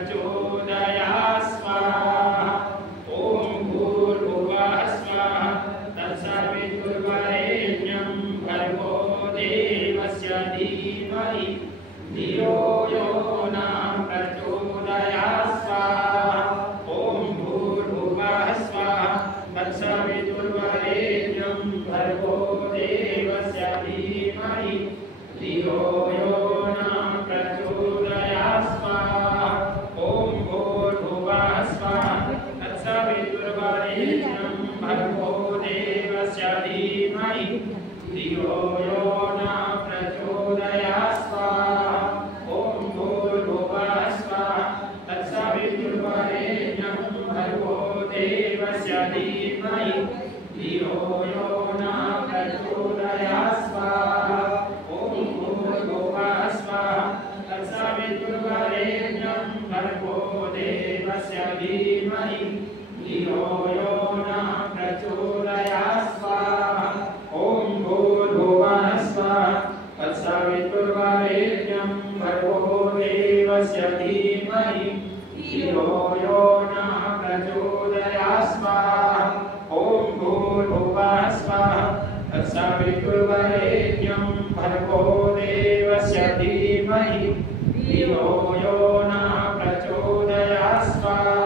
प्रचोदयात् स्वाहा। ओम भूर्भुवः स्वाहा तत्सवितुर्वरेण्यं भर्गो देवस्य धीमहि धियो यो न प्रचोदयात् स्वाहा। ओम भूर्भुवः स्वाहा तत्सवितुर्वरेण्यं भर्गो देवस्य धीमहि धियो यो न प्रचोदयात् स्वाहा। ओम भूर्भुवः स्वाहा तत्सवितुर्वरेण्यं भर्गो देवस्य धीमहि धियो यो न प्रचोदयात् स्वाहा। ओम भूर्भुवः स्वाहा तत्सवितुर्वरेण्यं भर्गो देवस्य धीमहि धियो यो न प्रचोदयात् स्वाहा। ओम भूर्भुवः स्वाहा तत्सवितुर्वरेण्यं भर्गो देवस्य धीमहि धियो यो न प्रचोदयात् स्वाहा। ओम भूर्भुवः स्वाहा तत्सवितुर्वरेण्यं भर्गो देवस्य धीमहि धियो यो न प्रचोदयात् स्वाहा। ओम भूर्भुवः स्वाहा तत्सवितुर्वरेण्यं भर्गो देवस्य धीमहि धियो यो न प्रचोदयात् स्वाहा।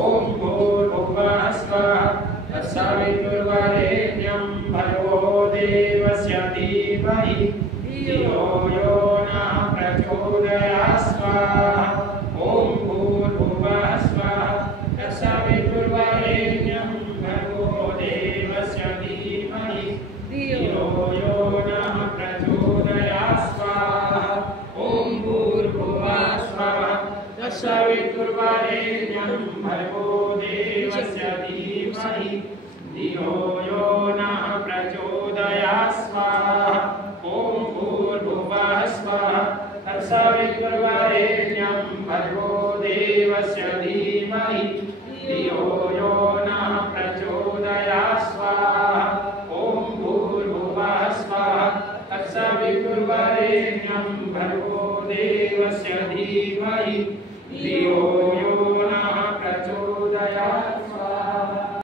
ओम भूर्भुवः स्वाहा तत्सवितुर्वरेण्यं भर्गो देवस्य धीमहि धियो यो न प्रचोदयात् स्वाहा। ओम भूर्भुवः स्वाहा तत्सवितुर्वरेण्यं भर्गो देवस्य धीमहि धियो यो न प्रचोदयात् स्वाहा। ओम भूर्भुवः स्वाहा तत्सवितुर्वरेण्यं भर्गो देवस्य धीमहि धियो यो न प्रचोदयात् स्वाहा। ओम भूर्भुवः स्वाहा तत्सवितुर्वरेण्यं भर्गो देवस्य धीमहि